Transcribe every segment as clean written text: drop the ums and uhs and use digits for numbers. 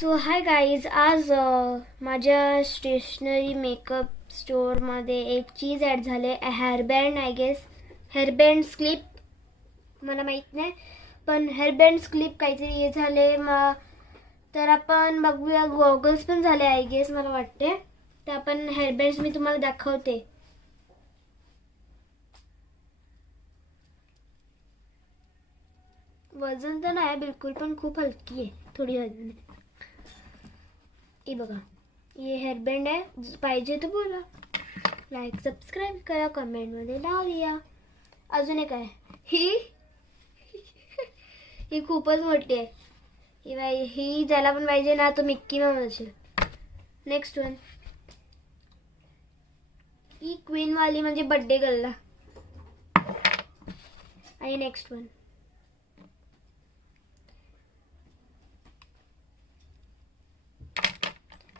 So hi guys, आज माझ्या stationery makeup स्टोअरमध्ये एक चीज ॲड झाले. Hairband, I guess hairband clip, मला माहीत नाही, पण हेअरबँड क्लिप काहीतरी हे झाले. तर आपण बघूया. गॉगल्स पण झाले आय गेस, मला वाटते. तर आपण हेअरबँड्स मी तुम्हाला दाखवते. वजन तर नाही बिलकुल, पण खूप हलकी आहे, थोडी वजन आहे. ये बघा, ये हेअरबँड आहे. पाहिजे तर बोला, लाईक सबस्क्राईब करा, कमेंटमध्ये नाव लिहा. अजून एक आहे, ही खूपच मोठी आहे. ही ज्याला पण पाहिजे ना, तो मिक्की माऊस असेल. नेक्स्ट वन, ही क्वीन वाली म्हणजे बर्थडे गर्लला. आणि नेक्स्ट वन,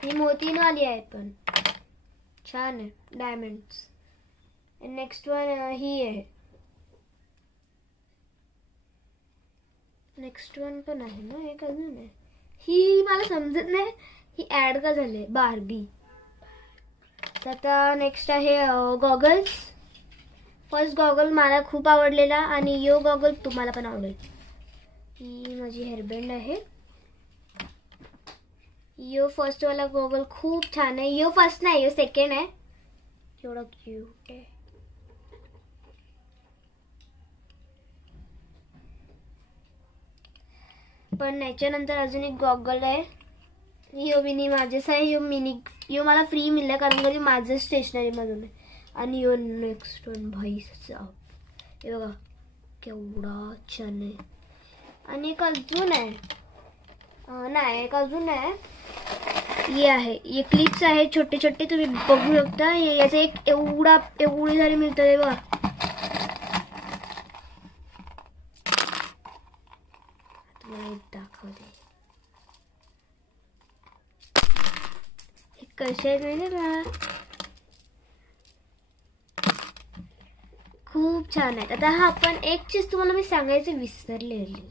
ही मोतीनवाली आहे, पण छान आहे, डायमंड्स. नेक्स्ट वन ही आहे. नेक्स्ट वन पण आहे ना, एक अजून आहे. ही मला समजत नाही ही ॲड का झाले, बार्बी. तर आता नेक्स्ट आहे गॉगल्स. फर्स्ट गॉगल मला खूप आवडलेला, आणि यो गॉगल तुम्हाला पण आवडेल. ही माझी हेअरबँड आहे. यो फर्स्ट वाला गॉगल खूप छान आहे. यो फर्स्ट नाही, यो सेकंड आहे. एवढा क्यूट आहे. पण याच्यानंतर अजून एक गॉगल आहे. यो मिनी माझेच आहे. यो मला फ्री मिळाला, कारण की माझं स्टेशनरी मधून आहे. आणि यो नेक्स्ट वन, भाई साहब, हे बघा केवढा छान आहे. आणि एक अजून आहे, नाही एक अजून आहे. ये आहे, ये क्लिप्स आहे छोटे छोटे, तुम्ही बघू शकता. याचे एक एवढी झाली मिळतात आहे बघा. तुम्हाला दाखवते हे कसे आहेत माहिती का, खूप छान आहेत. आता हा पण एक चीज तुम्हाला मी सांगायचं विसरलेली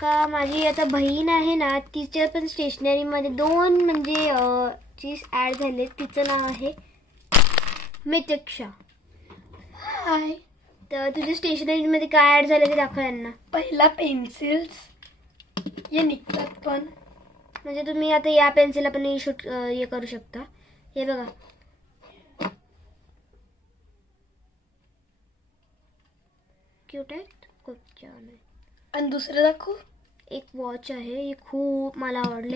का, माझी आता बहीण आहे ना, तिच्या पण स्टेशनरीमध्ये दोन म्हणजे चीज ॲड झाले. तिचं नाव आहे मितिक्षा. हाय. तर तुझ्या स्टेशनरीमध्ये काय ॲड झाले ते दाखव यांना. पहिला पेन्सिल्स हे निघतात, पण म्हणजे तुम्ही आता या पेन्सिल पण हे करू शकता. हे बघा, क्यूट आहेत, खूप छान आहे. आणि दुसरं दाखव. एक वॉच आहे, ही खूप मला आवडले.